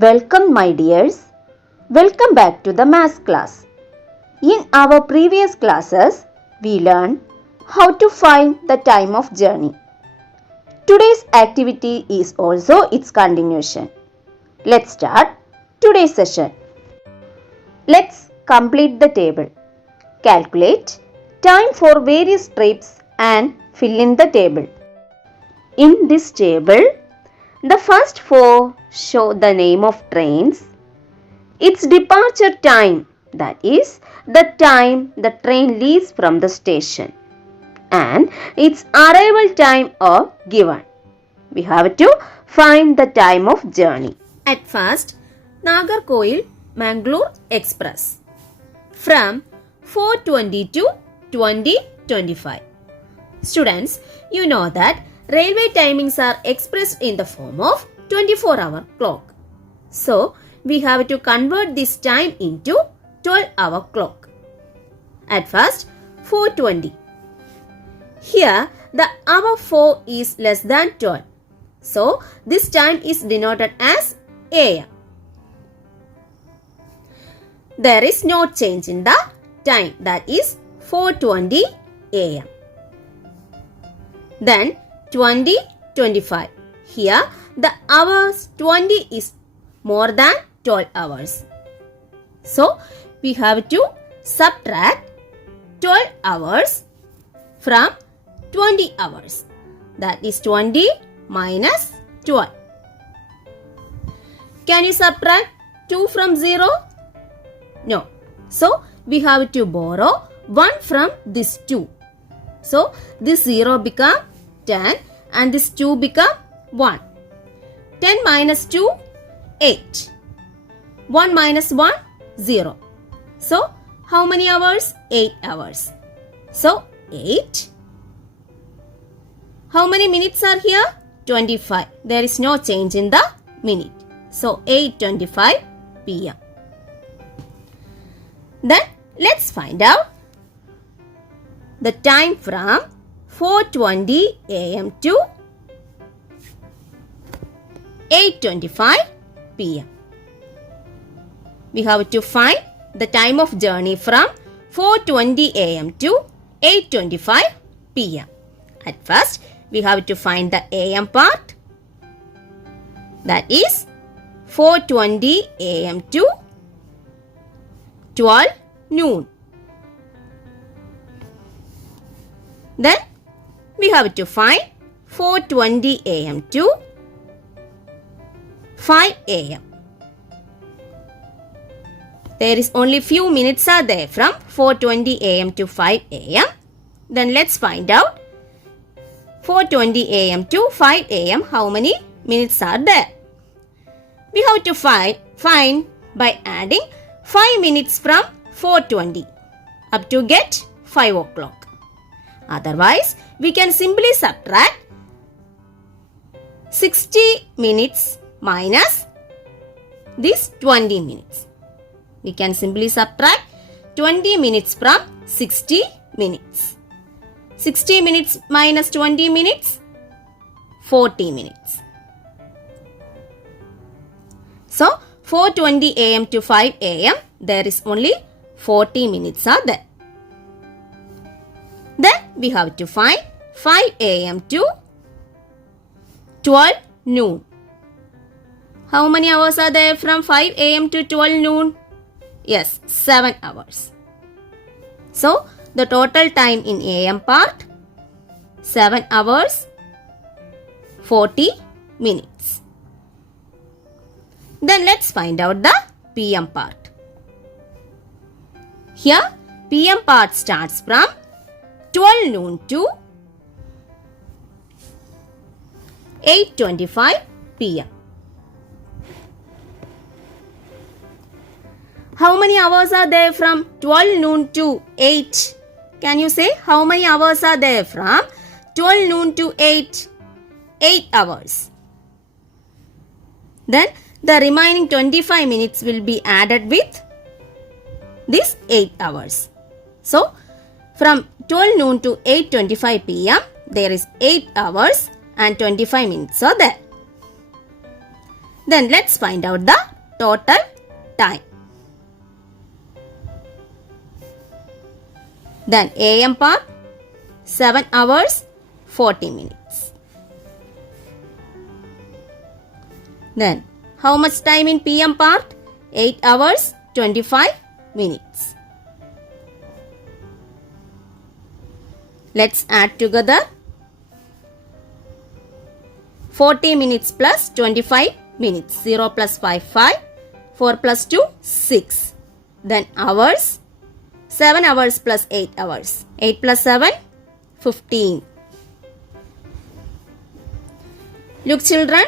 Welcome my dears. Welcome back to the math class. In our previous classes, we learned how to find the time of journey. Today's activity is also its continuation. Let's start today's session. Let's complete the table. Calculate time for various trips and fill in the table. In this table, the first four show the name of trains, its departure time, that is, the time the train leaves from the station, and its arrival time are given. We have to find the time of journey. At first, Nagarkoil Mangalore Express from 4:20 to 20:25. Students, you know that railway timings are expressed in the form of 24-hour clock. So, we have to convert this time into 12-hour clock. At first, 4:20. Here, the hour 4 is less than 12. So, this time is denoted as AM. There is no change in the time, that is 4:20 AM. Then 20:25. Here the hours 20 is more than 12 hours. So we have to subtract 12 hours from 20 hours. That is 20 minus 12. Can you subtract 2 from 0? No. So we have to borrow 1 from this 2. So this 0 become 10 and this 2 become 1. 10 minus 2, 8. 1 minus 1, 0. So how many hours? 8 hours. So 8. How many minutes are here? 25. There is no change in the minute. So 8:25 p.m. Then let's find out the time from 4:20 a.m. to 8:25 p.m. We have to find the time of journey from 4:20 a.m. to 8:25 p.m. At first, we have to find the a.m. part. That is 4:20 a.m. to 12 noon. Then we have to find 4:20 a.m. to 5 a.m. There is only few minutes are there from 4:20 a.m. to 5 a.m. Then let's find out 4:20 a.m. to 5 a.m. how many minutes are there. We have to find by adding 5 minutes from 4:20 up to get 5 o'clock. Otherwise, we can simply subtract 60 minutes minus this 20 minutes. We can simply subtract 20 minutes from 60 minutes. 60 minutes minus 20 minutes, 40 minutes. So, 4:20 a.m. to 5 a.m. there is only 40 minutes are there. Then we have to find 5 a.m. to 12 noon. How many hours are there from 5 a.m. to 12 noon? Yes, 7 hours. So, the total time in a.m. part, 7 hours, 40 minutes. Then let's find out the p.m. part. Here, p.m. part starts from 12 noon to 8:25 p.m. How many hours are there from 12 noon to 8? Can you say how many hours are there from 12 noon to 8? 8 hours. Then the remaining 25 minutes will be added with this 8 hours. So, from 12 noon to 8:25 p.m. there is 8 hours and 25 minutes are there. Then let's find out the total time. Then AM part 7 hours 40 minutes. Then how much time in PM part? 8 hours 25 minutes. Let's add together. 40 minutes plus 25 minutes. 0 plus 5, 5. 4 plus 2, 6. Then hours. 7 hours plus 8 hours. 8 plus 7, 15. Look children,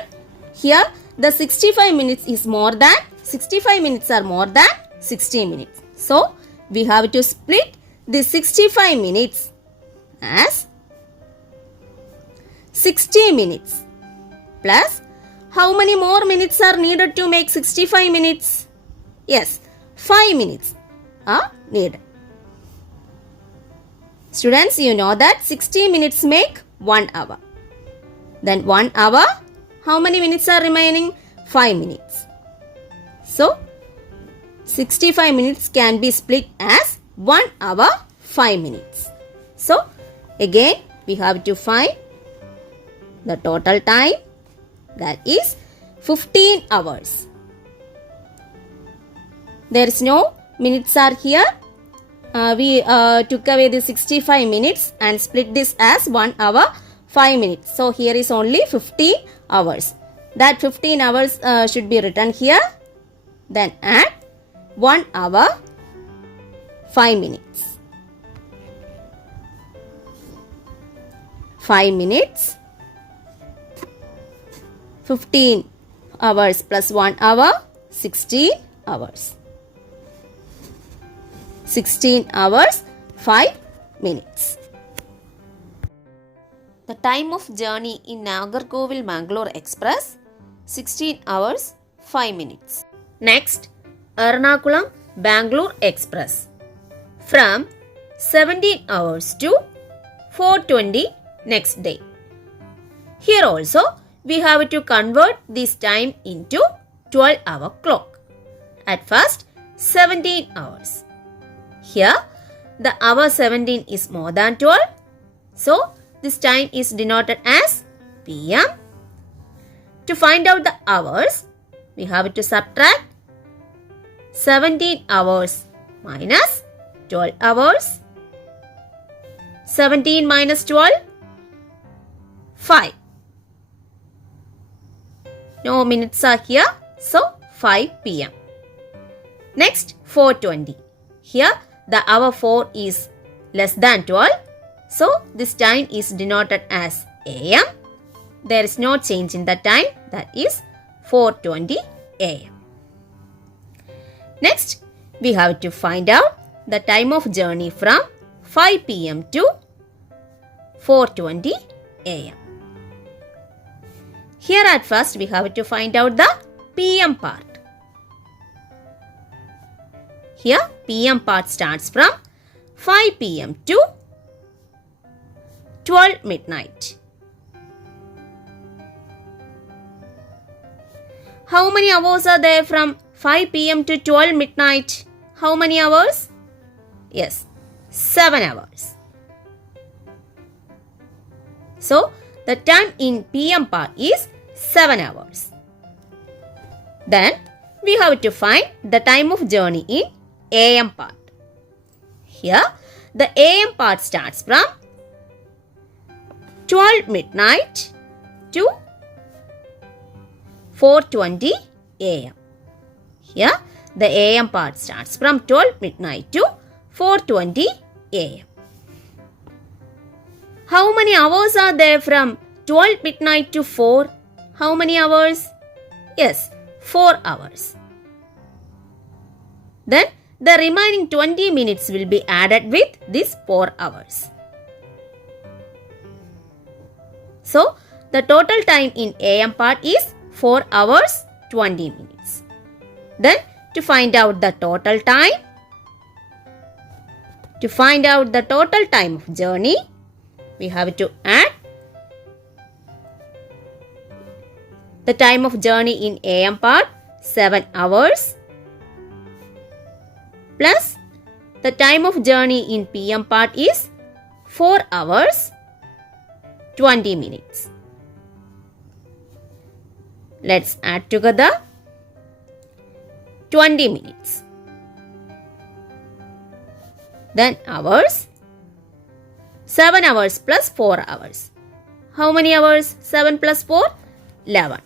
here the 65 minutes is more than, 65 minutes are more than 60 minutes. So, we have to split the 65 minutes as 60 minutes plus how many more minutes are needed to make 65 minutes? Yes, 5 minutes are needed. Students, you know that 60 minutes make 1 hour. Then 1 hour, how many minutes are remaining? 5 minutes. So, 65 minutes can be split as 1 hour 5 minutes. So, again we have to find the total time, that is 15 hours. There is no minutes are here. We took away the 65 minutes and split this as 1 hour 5 minutes. So, here is only 15 hours. That 15 hours should be written here. Then add 1 hour 5 minutes. 5 minutes. 15 hours plus 1 hour, 16 hours. 16 hours, 5 minutes. The time of journey in Nagarkovil Mangalore Express, 16 hours, 5 minutes. Next, Ernakulam Bangalore Express. From 17 hours to 4:20 next day. Here also, we have to convert this time into 12-hour clock. At first, 17 hours. Here, the hour 17 is more than 12. So, this time is denoted as PM. To find out the hours, we have to subtract 17 hours minus 12 hours. 17 minus 12, 5. No minutes are here, so 5 PM. Next, 4:20. Here, the hour 4 is less than 12. So, this time is denoted as AM. There is no change in the time, that is 4:20 AM. Next, we have to find out the time of journey from 5 PM to 4:20 AM. Here at first, we have to find out the PM part. Here, PM part starts from 5 PM to 12 midnight. How many hours are there from 5 PM to 12 midnight? How many hours? Yes, 7 hours. So, the time in PM part is 7 hours. Then, we have to find the time of journey in AM part. Here, the AM part starts from 12 midnight to 4:20 AM. Here, the AM part starts from 12 midnight to 4:20 AM. How many hours are there from 12 midnight to 4? How many hours? Yes, 4 hours. Then, the remaining 20 minutes will be added with these 4 hours. So, the total time in AM part is 4 hours 20 minutes. Then, to find out the total time, of journey, we have to add The time of journey in AM part 7 hours plus the time of journey in PM part is 4 hours 20 minutes. Let's add together 20 minutes. Then hours. 7 hours plus 4 hours. How many hours? 7 plus 4? 11.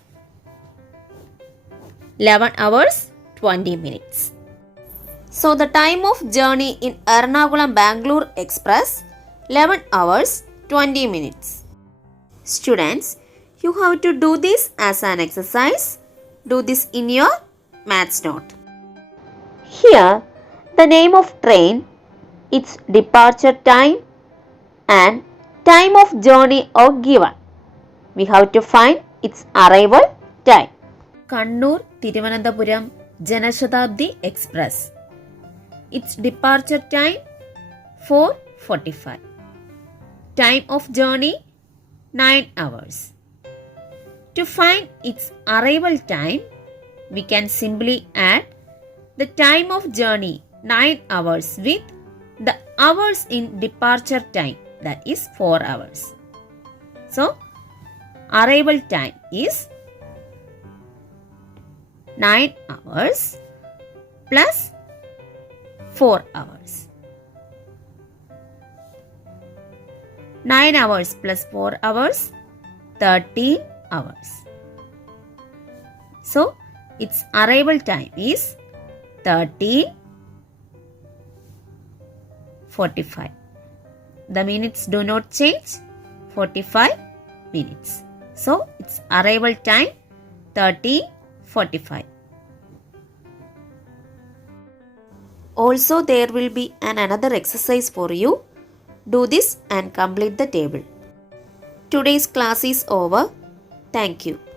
11 hours 20 minutes. So the time of journey in Ernakulam Bangalore Express 11 hours 20 minutes. Students, you have to do this as an exercise. Do this in your maths note. Here, the name of train, its departure time and time of journey are given. We have to find its arrival time. Kannur Thiruvananthapuram Janashatabdi Express. Its departure time 4:45. Time of journey 9 hours. To find its arrival time, we can simply add the time of journey 9 hours with the hours in departure time, that is 4 hours. So, arrival time is 9 hours plus 4 hours. 9 hours plus 4 hours, 13 hours. So, its arrival time is 13:45. The minutes do not change, 45 minutes. So, its arrival time 13:45. Also, there will be another exercise for you. Do this and complete the table. Today's class is over. Thank you.